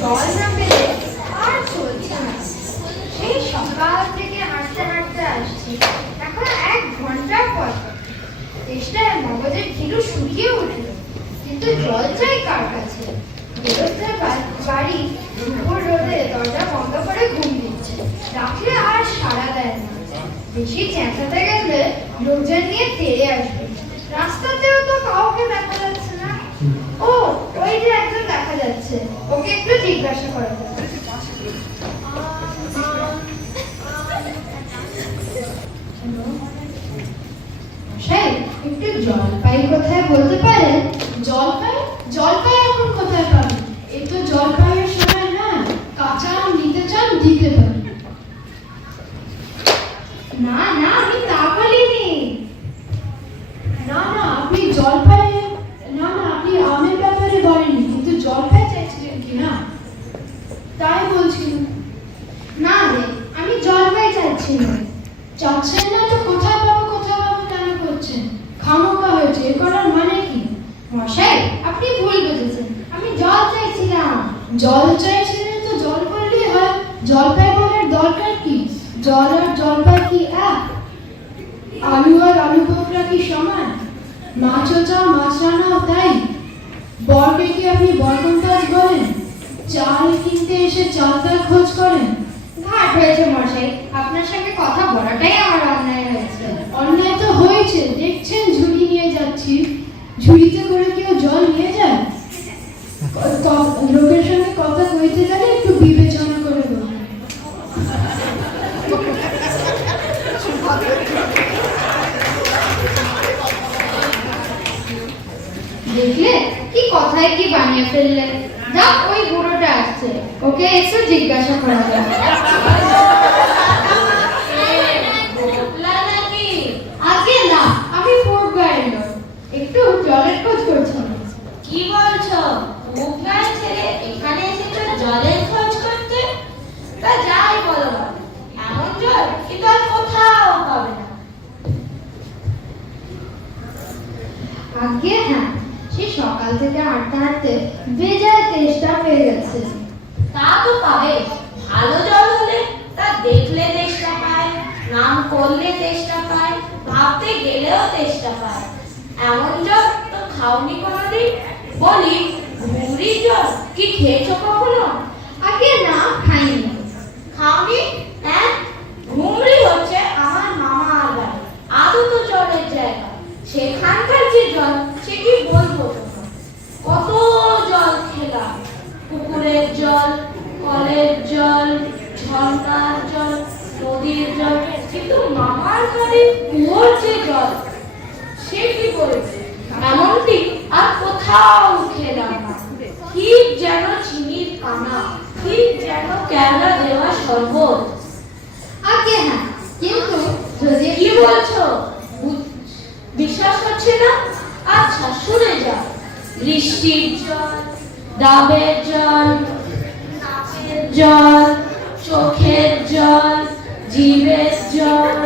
জল না পেলে আর চলছে না। সেই সকাল থেকে হাঁটতে হাঁটতে আসছি, এখন 1 ঘন্টার পর। তেষ্টায় মগজের ঢিলু শুকিয়ে উঠল, কিন্তু জল চাই কার কাছে? গৃহস্থের বাড়ি দুপুর রোদে দরজা বন্ধ করে ঘুম দিচ্ছে, ডাকলে আর সাড়া দেয় না। বেশি চেঁচাতে গেলে লোকজন নিয়ে তেড়ে আসবে। রাস্তাতেও তো কাউকে দেখা যাচ্ছে না। ও, ওই যে একজন দেখা যাচ্ছে, ওকে একটু জিজ্ঞাসা করা যাক। একটু জলপাই কোথায় বলতে পারেন? জলপাই? জলপাই এখন কোথায় পাবেন? এই তো জলপাইয়ের সময় না। কাঁচা আম দিতে চান, দিতে পারেন। না না, আমি তা বলিনি। না না, আপনি জলপাই, না না, আপনি আমের ব্যাপারে বলেননি, কিন্তু জলপাই চাইছিলেন কি না তাই বলছিলেন। না রে, আমি জলপাই চাইছি না। চাচ্ছেন না তো কোথায় পাবো কেন করছেন? খামোখা হয়েছে, এ করার মানে কি? মশাই, আপনি ভুল বুঝেছেন, আমি জল চাইছিলাম। জল চাইছিলেন তো জল করলেই হয়, জলপাই বলার দরকার কি? জল আর জলপাই কি এক? আলু আর আলু বোখরা কি সমান? মাছও চাও, মাছ রান্নাও তাই। বরকে কি আপনি বরকন্দাজ বলেন? চাল কিনতে এসে চালতার খোঁজ করেন? ঘাট হয়েছে মশাই, আপনার সঙ্গে কথা বলাটাই আমার অন্যায় হয়েছে। অন্যায় তো হয়েছে, দেখছেন ঝুড়ি নিয়ে যাচ্ছি। ঝুড়িতে করে কেউ জল নিয়ে যায়? লোকের সঙ্গে কথা কইতে গেলে একটু বিবেচনা করে বলুন। দেখলে কি কথায় কি বানিয়ে ফেললে। যাক, ওই বুড়োটা আসছে, ওকে একটু জিজ্ঞাসা করা যাক। আজকে না, আমি পূর্ব গায়ের লোক, একটু জলের খোঁজ করছি। কি বলছো? মুখ গায়ে ছেড়ে এখানে এসেছো জলের খোঁজ করতে? তা যাই বলো, এমন জল কিন্তু আর কোথাও পাবে না। আগে হ্যাঁ, সে সকাল থেকে হাঁটতে হাঁটতে বেজায় তেষ্টা পেয়ে গেছে। তা তো পাবে, ভালো জল হলে তা দেখলে তেষ্টা পায়, নাম করলে তেষ্টা পায়, ভাবতে গেলেও তেষ্টা পায়। এমন জল তো খাওনি কোনোদিন? বলি, ঘুমরির জল কি খেয়েছো কখনো? আগে না, খাইনি। খাওনি? হ্যাঁ, ঘুমরি হচ্ছে আমার মামার বাড়ি, আদত জলের জায়গা। সেখানকার যে জল, সে কি বলবো তোমার। কত জল খেলাম, পুকুরের জল, কলের জল, ঝর্ণার জল, নদীর জল, কিন্তু মামার বাড়ির কুয়োর যে জল, সে কি বলবে। এমনটি আর কোথাও খেলাম না। ঠিক যেন চিনির কানা, ঠিক যেন কেওড়া দেওয়া শরবত। আগে হ্যাঁ, কিন্তু যদি কি বলছো? বিশ্বাস হচ্ছে না? আচ্ছা শুনে যাও। বৃষ্টির জল, ডাবের জল, নাকের জল, চোখের জল, জিভের জল,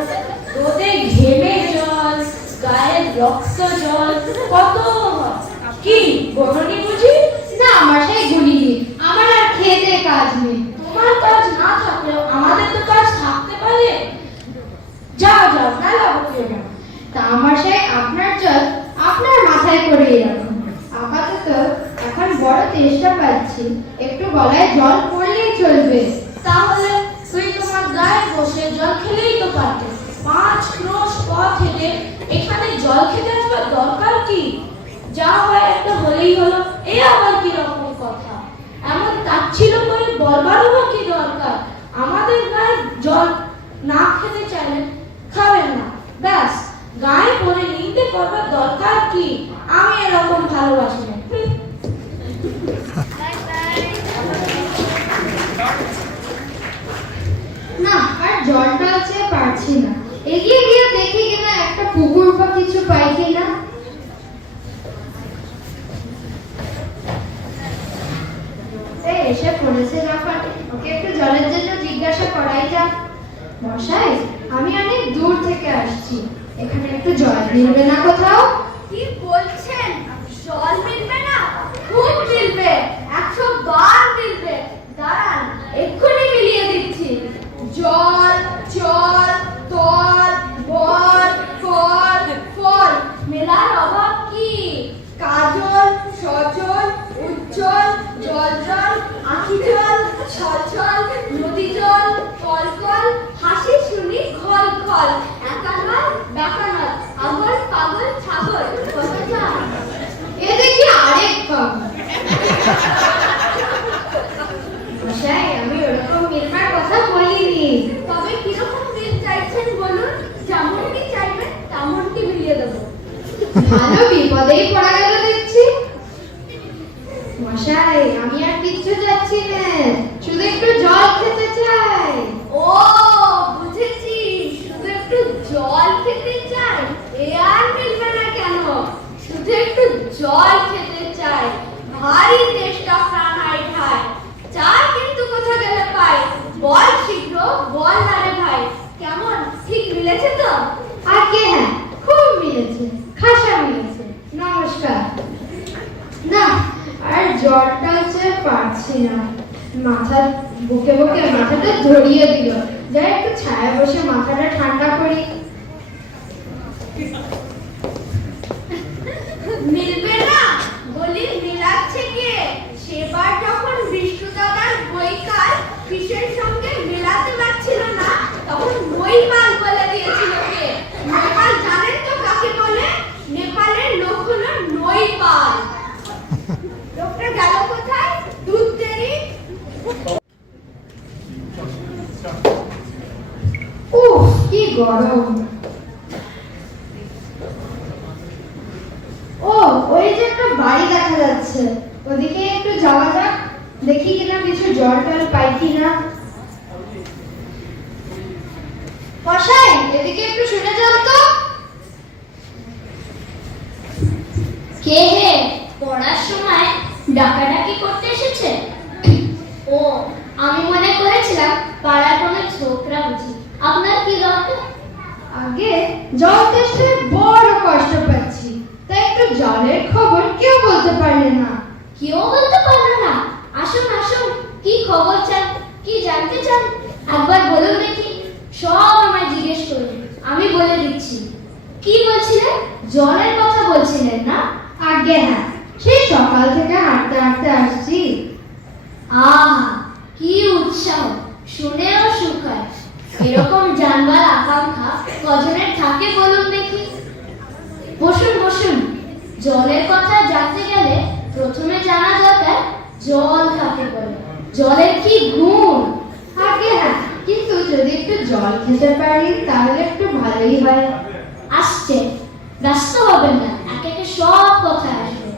রোদে ঘেমে জল, গায়ের রক্ত জল, কত কি গণনি বুঝি? না, আমার সেই গুলিনি, আমার আর খেতে কাজ নেই। তোমার কাজ না থাকলেও আমাদের তো কাজ থাকতে পারে। যাও যাও, মেলা বকিও না। তা আমার সেই আপনার জল আপনার মাথায় করেই রাখুন। আপাতত এখন বড় তেষ্টা পাচ্ছি, একটু গলায় জল পড়লেই চলবে। তাহলে তুই তোমার গায়ে বসে জল খেলেই তো পারতে। 5 ক্রোশ পথ হেঁটে এখানে জল খেতে আসবার দরকার কি? যা হয় একটা হলেই হলো, এ আবার কি রকম কথা? এমন তাচ্ছিল্য করে বলবারও বা কি দরকার? আমাদের গায়ে জল না খেতে চাইলে খাবেন না, ব্যাস। গায়ে পরে নিতে করবার দরকার কি? আমি এরকম ভালোবাসি না। না, আর জলটা আছে পারছি না। এগিয়ে গিয়ে দেখি কিনা একটা পুকুর বা কিছু পাই কিনা। এসে পড়েছে যখন, ওকে একটু জলের জন্য জিজ্ঞাসা করাই যাক। মশাই, আমি অনেক দূর থেকে আসছি, এখানে একটু জল মিলবে না কোথাও? কি বলছেন? জল মিলবে না? খুব মিলবে, 100 বার মিলবে। ভালো বিপদেই পড়া গেল দেখছি। মশাই, আমি আর কিচ্ছু যাচ্ছি না, শুধু একটু জল খেতে চাই। ও বুঝেছি, শুধু একটু জল খেতে চাই, এ আর মিলবে না কেন? শুধু একটু জল খেতে চাই, ভারী তেষ্টা প্রাণ হাই ঠাই। চা কিন্তু কোথা গেলে পাই, বল শীঘ্র বল না রে ভাই। কেমন, ঠিক মিলেছে তো? আগে হ্যাঁ, খুব মিলেছে, খাসা মিলেছে। নমস্কার। না, আর জ্বরটা হচ্ছে পারছি না, মাথা বুকে বুকে মাথাটা ধরিয়ে দিল। যাই একটু ছায়া বসে মাথাটা ঠান্ডা করি। মিলবে না বলি, মিলাচ্ছে কে? সেবার যখন বিষ্ণু দাদার বইকাল কিসের সঙ্গে মেলাতে পারছিল না, তখন মইপাল বলে দিয়েছিল কে? মইপাল জানেন তো কাকে বলে? নেপালের লোক হলো নইপাল। লোকটা গেল কোথায়? দুধ দেরি। উফ, কি গরম। ও, ওই যে একটা বাড়ি দেখা যাচ্ছে, ওদিকে একটু যাওয়া যাক, দেখি কিনা কিছু জল টল পাই কিনা। মশাই, এদিকে একটু শুনে যান তো। কে হে? পড়ার সময় ডাকাডাকি করতে এসেছে? ও, আমি মনে করেছিলাম পাড়ার কোনো ছোকরা বুঝি। আপনার কি দরকার? আগে জল তেষ্টায় বড় কষ্ট পাচ্ছি, তাই একটু জলের খবর কেউ বলতে পারলে না। কেউ বলতে পারলো না? আসুন আসুন, কি খবর চান, কি জানতে চান একবার বলুন দেখি। সব আমায় জিজ্ঞেস করুন, আমি বলে দিচ্ছি। কি বলছিলেন? জলের কথা বলছিলেন না? আগে হ্যাঁ, সেই সকাল থেকে হাঁটতে হাঁটতে আসছি। আহা, কি উৎসাহ, শুনেও সুখ হয়। এরকম জানবার আকাঙ্ক্ষা কজনের থাকে বলুন দেখি। বসুন বসুন। জলের কথা জানতে গেলে প্রথমে জানা দরকার জল কাকে বলে, জলের কি গুণ। আগে হ্যাঁ, কিন্তু যদি একটু জল খেতে পারি তাহলে একটু ভালোই হয়। আসছে, ব্যস্ত হবেন না, একে একে সব কথা আসবে।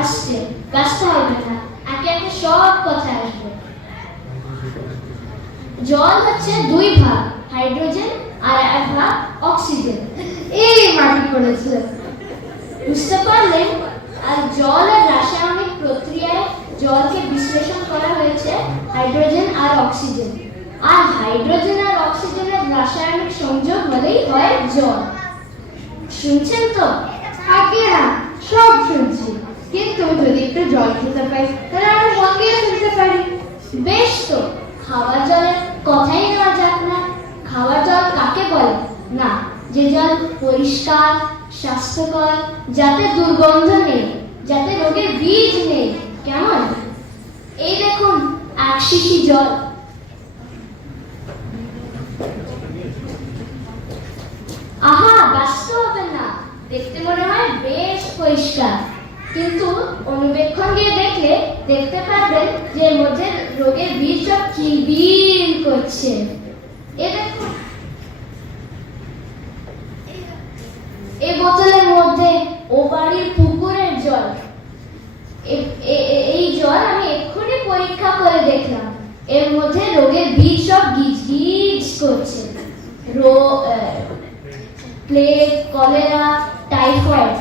আসছে, ব্যস্ত হবেন না, একে একে সব কথা আসবে। জল হচ্ছে দুই ভাগ, হাইড্রোজেন আর এক ভাগ অক্সিজেন। এই মাটি পড়েছে। বুঝতে পারলেন? আর জলের রাসায়নিক প্রক্রিয়ায় জলকে বিশ্লেষণ করা হয়েছে হাইড্রোজেন আর অক্সিজেন। আর হাইড্রোজেন আর অক্সিজেনের রাসায়নিক সংযোগ হলেই হয় জল। শুনছেন তো? আগে হ্যাঁ, সব শুনছি, কিন্তু যদি একটু জল খেতে পাই তাহলে আমরা মন দিয়ে শুনতে পারি। বেশ তো, খাওয়ার জলের কথাই নেওয়া যাক না। খাওয়ার জল কাকে বলে? না, যে জল পরিষ্কার, স্বাস্থ্যকর, যাতে দুর্গন্ধ নেই, যাতে রোগের বীজ নেই। কেমন? এই দেখুন এক শিশি জল। আহা, ব্যস্ত হবেন না, দেখতে মনে হয় বেশ পরিষ্কার, কিন্তু অনুবেক্ষণ দিয়ে দেখলে দেখতে পারবেন যে এর মধ্যে রোগের বীজ সব কিলবিল করছে। এ দেখুন, এই বোতলের মধ্যে ও বাড়ির পুকুরের জল। এই জল আমি এক্ষুনি পরীক্ষা করে দেখলাম, এর মধ্যে রোগের বীজ সব গিজ গিজ করছে। Plague, cholera, typhoid.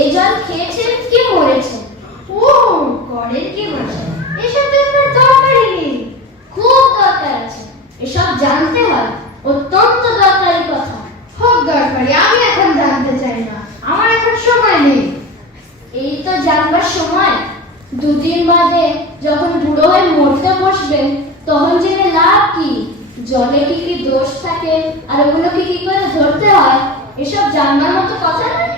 এই জল খেয়েছেন কি মরেছেন? ও, করেন কি মশাই, এসব তো আপনার দরকারই নেই। খুব দরকার আছে, এসব জানতে হয়, অত্যন্ত দরকারি কথা। হোক দরকারি, আমি এখন জানতে চাই না, আমার এখন সময় নেই। এই তো জানবার সময়, দুদিন বাদে যখন বুড়ো হয়ে মরতে বসবেন তখন জেনে লাভ কি? জলে কি কি দোষ থাকে আর ওগুলোকে কি করে ধরতে হয়, এসব জানবার মতো কথা নয়।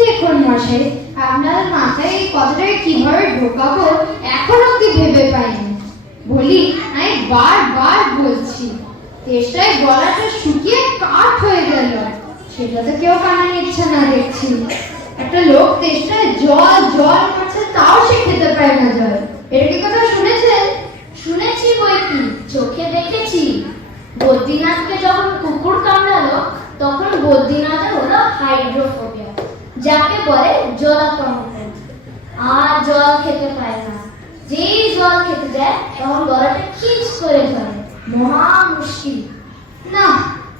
দেখুন মশাই, আপনার মাথায় এই কথাটাকে কিভাবে ঢোকাবো এখন অব্দি ভেবে পাইনি। বলি, আমি বারবার বলছি, তেষ্টায় গলাটা শুকিয়ে কাঠ হয়ে গেল, সেটা তো কেউ কানে নিচ্ছে না দেখছি। একটা লোক তেষ্টায় জল জল করছে, তাও সে খেতে পায় না জল। এর কি কথা শুনেছেন? শুনেছি বই কি, চোখে দেখেছি। বদ্রীনাথ যাকে বলে জলাতঙ্ক। আর জল খেতে পায় না। যেই জল খেতে যায় তখন গলাটা খিচ করে ধরে, মহা মুশকিল। না,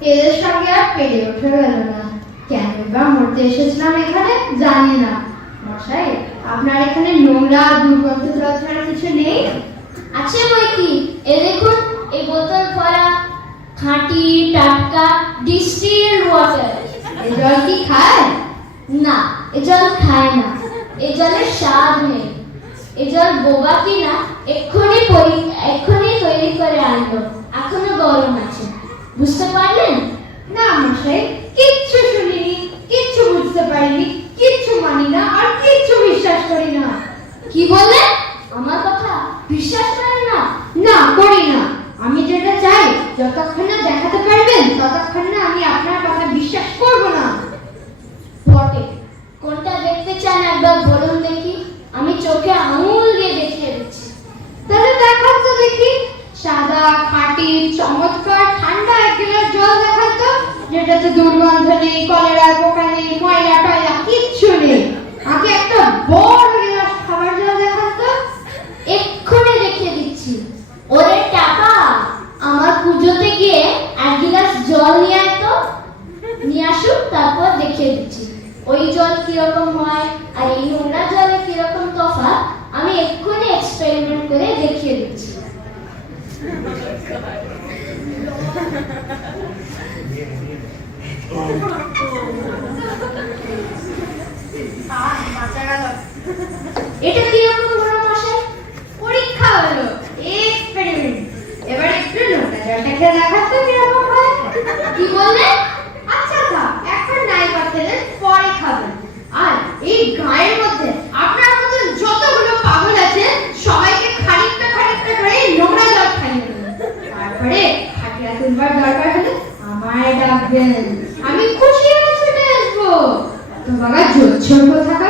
এদের সঙ্গে আর পেরে ওঠা গেল না। কেন বা মরতে এসেছিলাম এখানে জানি না। মশাই, আপনার এখানে নোংরা দুর্গন্ধ জল ছাড়া কিছু নেই? আছে বই কি, এ দেখুন, এই বোতল ভরা খাঁটি টাটকা ডিস্টিলড ওয়াটার। এ জল কি খায়? না, এ জল খায় না। এ জলের স্বাদ নেই। এ জল বোবা কিনা এক্ষুনি তৈরি করে আনলো, এখনো গরম আছে। বুঝতে পারলেন? না মশাই, কিচ্ছু শুনিনি, কিচ্ছু বুঝতে পারিনি, কিচ্ছু মানি না আর কিচ্ছু বিশ্বাস করি না। কি বললেন? আমার কথা বিশ্বাস করেন না? না, করি না। আমি যেটা চাই যতক্ষণ না দেখাতে পারবেন ততক্ষণ না আমি আপনার কথা বিশ্বাস করব না। বটে, কোনটা দেখতে চান একবার বলুন দেখি, আমি চোখে আঙুল দিয়ে দেখিয়ে দিচ্ছি। তাহলে দেখান তো দেখি। সাদা খাঁটি চমৎকার ঠান্ডা এক গ্লাস জল দেখান তো, যেটাতে দুর্গন্ধ নেই, কলেরা পোকা নেই, ময়লা টয়লা কিচ্ছু নেই। আগে একটা বড় গ্লাস খাবার জল দেখান তো। এক্ষুনি দেখিয়ে দিচ্ছি। ওরে টাকা, আমার পুজোতে গিয়ে এক গ্লাস জল নিয়ে আয় তো। নিয়ে আসুক, তারপর দেখিয়ে দিচ্ছি ওই জল কিরকম হয় আর এই নোংরা জলে কিরকম তফাৎ। আমি এক্ষুনি এক্সপেরিমেন্ট করে দেখিয়ে দিচ্ছি। এটা কিরকম হলো মশাই? পরীক্ষা হলো, এক্সপেরিমেন্ট। এবার একটু নোংরা জলটা খেয়ে দেখান তো কিরকম হয়। কি বললেন? আচ্ছা থাক, এখন নাই পাঠালেন, পরে খাবেন। আর এই গায়ের মধ্যে আপনার মতো যতগুলো পাগল আছে সবাইকে খানিকটা খানিকটা করে নোংরা জল খাইয়ে দেবেন। তারপরে খাটিয়া তুলবার দরকার হলে আমায় ডাকবেন, আমি খুশি হয়ে ছুটে আসবো। তো বাবা জোচ্ছর কোথাকার।